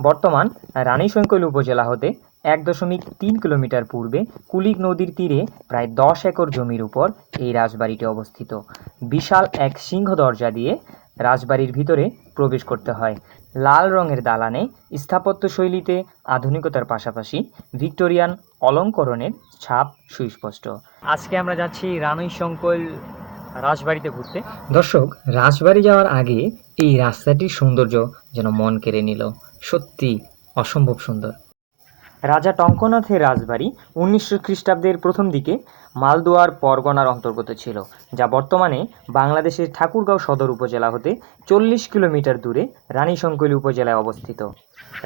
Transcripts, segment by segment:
বর্তমান রানীশঙ্কৈল উপজেলা হতে এক দশমিক তিন কিলোমিটার পূর্বে কুলিক নদীর তীরে প্রায় দশ একর জমির উপর এই রাজবাড়িটি অবস্থিত। বিশাল এক সিংহ দরজা দিয়ে রাজবাড়ির ভিতরে প্রবেশ করতে হয়। লাল রঙের দালানে স্থাপত্য শৈলীতে আধুনিকতার পাশাপাশি ভিক্টোরিয়ান অলঙ্করণের ছাপ সুস্পষ্ট। আজকে আমরা যাচ্ছি রানীশঙ্কৈল রাজবাড়িতে ঘুরতে। দর্শক, রাজবাড়ি যাওয়ার আগে এই রাস্তাটির সৌন্দর্য যেন মন কেড়ে নিল। সত্যি অসম্ভব সুন্দর। রাজা টঙ্কনাথের রাজবাড়ি উনিশশো খ্রিস্টাব্দের প্রথম দিকে মালদুয়ার পরগনার অন্তর্গত ছিল যা বর্তমানে বাংলাদেশের ঠাকুরগাঁও সদর উপজেলা হতে চল্লিশ কিলোমিটার দূরে রানীশঙ্কৈল উপজেলায় অবস্থিত।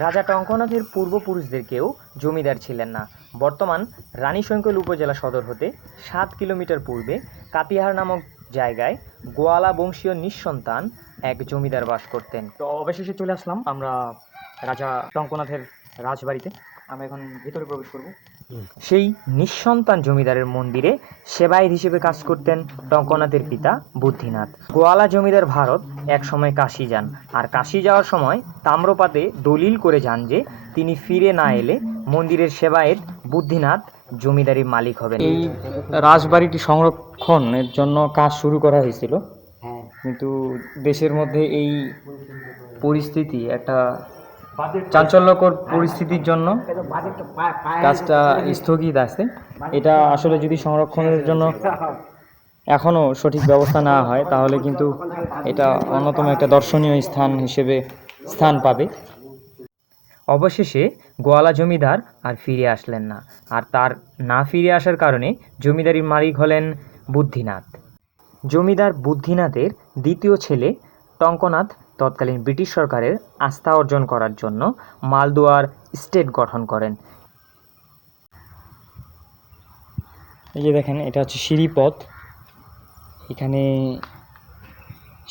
রাজা টঙ্কনাথের পূর্বপুরুষদের কেউ জমিদার ছিলেন না। বর্তমান রানীশঙ্কৈল উপজেলা সদর হতে সাত কিলোমিটার পূর্বে কাতিহার নামক জায়গায় গোয়ালা বংশীয় নিঃসন্তান এক জমিদার বাস করতেন। তো অবশেষে চলে আসলাম আমরা রাজা টঙ্কনাথের রাজবাড়িতে আমরা এখন ভিতরে প্রবেশ করব। সেই নিঃসন্তান জমিদারের মন্দিরে সেবায়ত হিসেবে কাজ করতেন টঙ্কনাথের পিতা বুদ্ধিনাথ। গোয়ালা জমিদার ভারত এক সময় কাশি যান আর কাশি যাওয়ার সময় তাম্রপাতে দলিল করে যান যে তিনি ফিরে না এলে মন্দিরের সেবায়েত বুদ্ধিনাথ জমিদারির মালিক হবেন। এই রাজবাড়িটি সংরক্ষণের জন্য কাজ শুরু করা হয়েছিল। কিন্তু দেশের মধ্যে এই পরিস্থিতি একটা চাঞ্চল্যকর পরিস্থিতির জন্য কাজটা স্থগিত আছে। এটা আসলে যদি সংরক্ষণের জন্য এখনও সঠিক ব্যবস্থা না হয় তাহলে কিন্তু এটা অন্যতম একটা দর্শনীয় স্থান হিসেবে স্থান পাবে। অবশেষে গোয়ালা জমিদার আর ফিরে আসলেন না। আর তার না ফিরে আসার কারণে জমিদারির মালিক হলেন বুদ্ধিনাথ। জমিদার বুদ্ধিনাথের দ্বিতীয় ছেলে টঙ্কনাথ তৎকালীন ব্রিটিশ সরকারের আস্থা অর্জন করার জন্য মালদুয়ার স্টেট গঠন করেন। এই যে দেখেন, এটা হচ্ছে সিঁড়িপথ। এখানে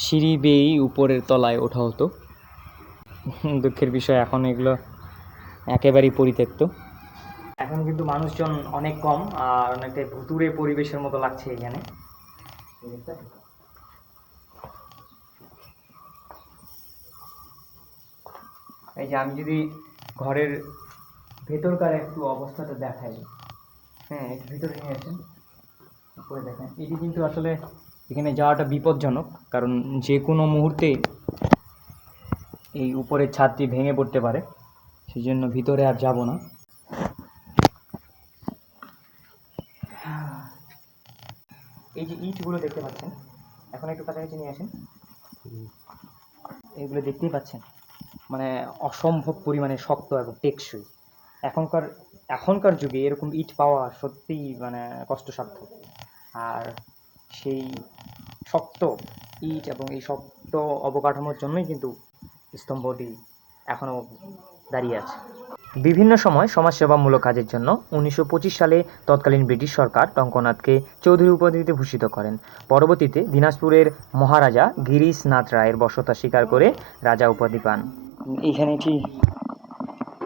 সিঁড়ি বেয়েই উপরের তলায় ওঠা হতো। দুঃখের বিষয়, এখন এগুলো একেবারেই পরিত্যক্ত। এখন কিন্তু মানুষজন অনেক কম, আর অনেকটা ভুতুরে পরিবেশের মতো লাগছে এখানে। এই যে আমি যদি ঘরের ভেতরকার একটু অবস্থাটা দেখাই। হ্যাঁ একটু ভিতরে নিয়ে আসেন। উপরে দেখেন। এটি কিন্তু আসলে এখানে যাওয়াটা বিপজ্জনক, কারণ যে কোনো মুহূর্তে এই উপরের ছাদটি ভেঙে পড়তে পারে। সেই জন্য ভিতরে আর যাব না। এই যে ইটগুলো দেখতে পাচ্ছেন, এখন একটু কাছাকাছি নিয়ে আসেন। এগুলো দেখতেই পাচ্ছেন। মানে অসম্ভব পরিমাণে শক্ত এবং টেকসই। এখনকার এখনকার যুগে এরকম ইট পাওয়া সত্যিই মানে কষ্টসাধ্য। আর সেই শক্ত ইট এবং এই শক্ত অবকাঠামোর জন্যই কিন্তু স্তম্ভটি এখনও দাঁড়িয়ে আছে। বিভিন্ন সময় সমাজসেবামূলক কাজের জন্য উনিশশো পঁচিশ সালে তৎকালীন ব্রিটিশ সরকার টঙ্কনাথকে চৌধুরী উপাধিতে ভূষিত করেন। পরবর্তীতে দিনাজপুরের মহারাজা গিরিশনাথ রায়ের বসতা স্বীকার করে রাজা উপাধি পান। এইখানে একটি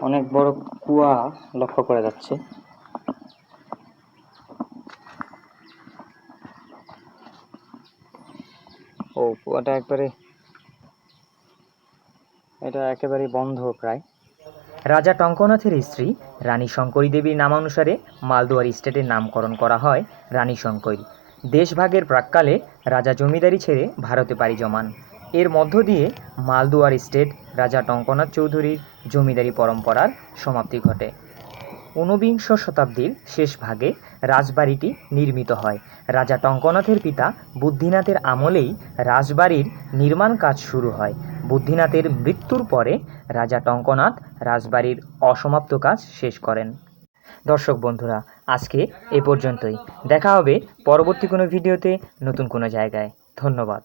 অনেক বড় কুয়া লক্ষ্য করা যাচ্ছে। ও, কুয়াটা একবারে এটা একেবারে বন্ধ প্রায়। রাজা টঙ্কনাথের স্ত্রী রানী শঙ্করী দেবীর নামানুসারে মালদুয়ার স্টেটের নামকরণ করা হয় রানী শঙ্করী। দেশভাগের প্রাক্কালে রাজা জমিদারি ছেড়ে ভারতে পাড়ি জমান। এর মধ্য দিয়ে মালদুয়ার স্টেট রাজা টঙ্কনাথ চৌধুরীর জমিদারি পরম্পরার সমাপ্তি ঘটে। ঊনবিংশ শতাব্দীর শেষ ভাগে রাজবাড়িটি নির্মিত হয়। রাজা টঙ্কনাথের পিতা বুদ্ধিনাথের আমলেই রাজবাড়ির নির্মাণ কাজ শুরু হয়। বুদ্ধিনাথের মৃত্যুর পরে রাজা টঙ্কনাথ রাজবাড়ির অসমাপ্ত কাজ শেষ করেন। দর্শক বন্ধুরা, আজকে এ পর্যন্তই। দেখা হবে পরবর্তী কোনো ভিডিওতে নতুন কোনো জায়গায়। ধন্যবাদ।